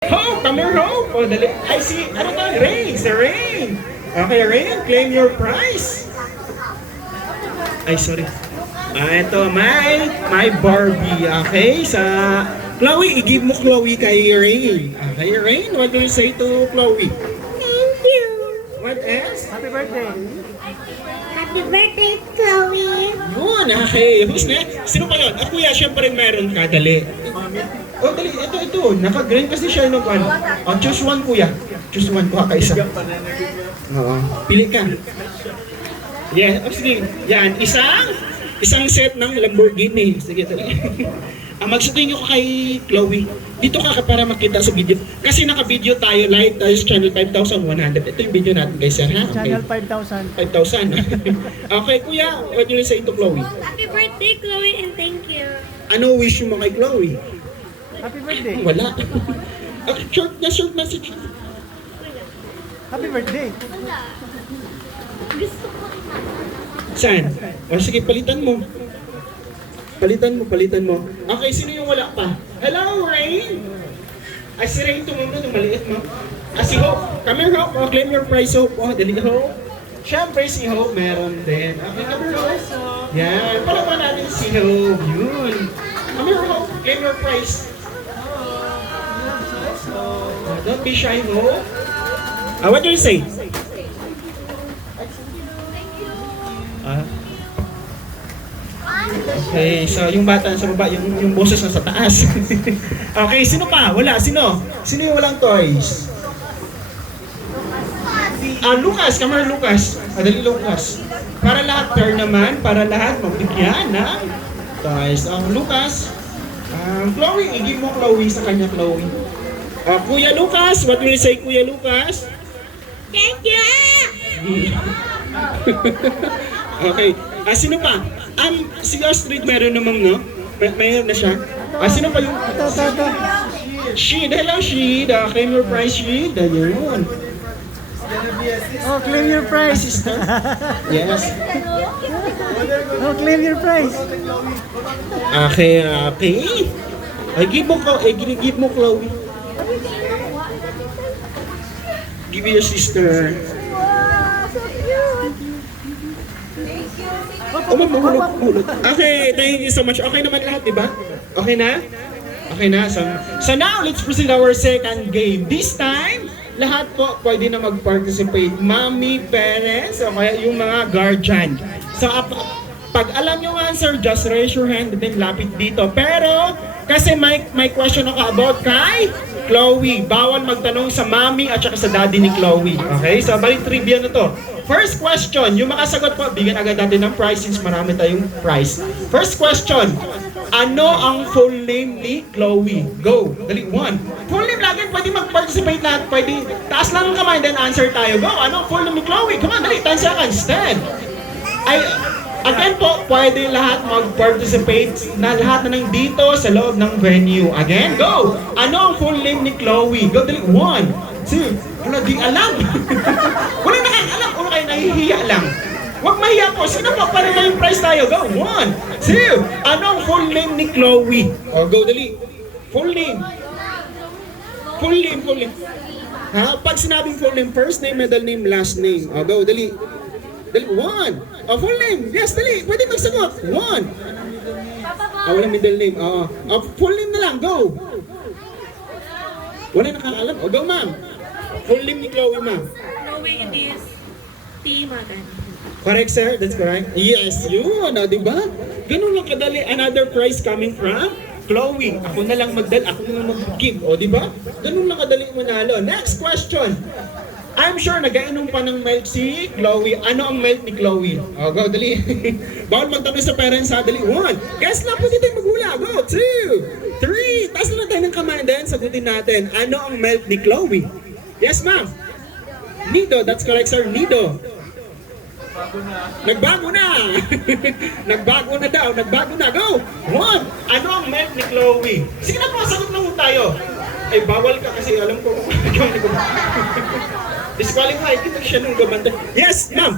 Hope, come here, Hope. Oh, dali. I see, ano to? Rain, si Rain. Okay, Rain, claim your prize. Ay, sorry. Ito, my Barbie. Okay, sa Chloe, i-give mo Chloe kay Rain. Okay, Rain, what do you say to Chloe? Thank you. What else? Happy birthday! Happy birthday, Chloe. Yun, okay. Who's next? Sino pa yun? Kuya, syempre meron ka. Dali. Oh, dali. Ito. Naka-green kasi siya nung ano. Oh, choose one, kuya. Choose one, kuha ka isa. Oo. Pili ka. Yeah, oh, sige. Yan, isang set ng Lamborghini. Sige, dali. Magsutin nyo kay Chloe. Dito ka para makita sa video. Kasi naka-video tayo, live tayo sa channel 5,100. Ito yung video natin guys, sir, ha? Okay. Channel 5,000. 5,000. Okay, kuya, what do you say to Chloe? Happy birthday, Chloe, and thank you. Ano wish mo kay Chloe? Happy birthday! Wala. Short message. Happy birthday! Gusto ko. Saan? O sige, palitan mo. Palitan mo. Okay, sino yung wala pa? Hello, Rain! Ay, si Rain tumunod, yung maliit mo. Si Hope. Come here, Hope. Oh, claim your prize, Hope. Oh, dali, Hope. Siyempre, si Hope meron din. Okay, come here, Hope. Yan. Palaban natin si Hope. Yun. Come here, Hope. Claim your prize. Don't be shy, Hope. What do you say? Okay, so yung bata sa baba, yung boses nasa taas. Okay, sino pa? Wala, sino? Sino yung walang toys? Lucas, come here, Lucas. Dali, Lucas. Para lahat, fair naman, para lahat mabigyan ng toys. Lucas, Chloe, i-give mo Chloe sa kanya, Chloe. Kuya Lucas, what will you say, Kuya Lucas? Thank you. Okay. Sino pa? Si Astrid meron namang, no? Mayroon na siya. Sino pa yung... Ito. Sheed. Hello, Sheed. Claim your prize, Sheed. Ayun. Oh, claim your prize! Assistant. Yes. Oh, claim your prize! Okay. Give mo, Chloe. Give your sister. Oh, mahulog. Okay, thank you so much. Okay naman lahat, di ba? Okay na? Okay na. So now, let's proceed our second game. This time, lahat po pwede na mag-participate. Mommy, parents, o kaya yung mga guardian. So, pag alam yung answer, just raise your hand and then lapit dito. Pero, kasi may question ako about kay Chloe. Bawal magtanong sa mommy at saka sa daddy ni Chloe. Okay? So, balik trivia na to. First question, yung makasagot po, bigyan agad natin ng prize since marami tayong prize. First question, ano ang full name ni Chloe? Go! Dali, one. Full name lagi, pwede mag-participate lahat. Pwede, taas lang ang kamay, then answer tayo. Go! Ano ang full name ni Chloe? Come on, dali, 10 seconds. 10. Again po, pwede lahat mag-participate na lahat na nandito sa loob ng venue. Again, go! Ano ang full name ni Chloe? Go, dali, 1. See, wala di alam. Wala na kayo alam. Wala kayo nahihiya lang. Huwag mahiya po. Sino po? Para na yung prize tayo. Go. 1, 2. Ano ang full name ni Chloe? Go, dali. Full name. Full name. Ha? Pag sinabing full name, first name, middle name, last name. Go, dali. Dali. 1. Full name. Yes, dali. Pwede magsagot. 1. Walang middle name. Full name na lang. Go. Wala nakakaalam. Go, ma'am. Full name ni Chloe, ma'am. Chloe, it is T. Magan. Correct, sir? That's correct? Yes, yun. Di ba? Ganun lang kadali. Another prize coming from Chloe. Ako na lang mag-give. Di ba? Ganun lang kadali manalo. Next question. I'm sure nag-ainom pa ng milk si Chloe. Ano ang milk ni Chloe? Go, dali. Bawal magtanong sa parents, ha? Dali. 1. Guess lang, pwede tayo maghula. Go. 2, 3. Taas na tayo ng kamay. Then, sagutin natin. Ano ang milk ni Chloe? Yes, ma'am. Nido. That's correct, sir. Nido. Nagbago na. Nagbago na daw. Nagbago na. Go. 1. Ano ang milk ni Chloe? Sige na po, sagot na po tayo. Ay, bawal ka kasi alam ko. Disqualified. Kita siya nung gumanda. Yes, ma'am.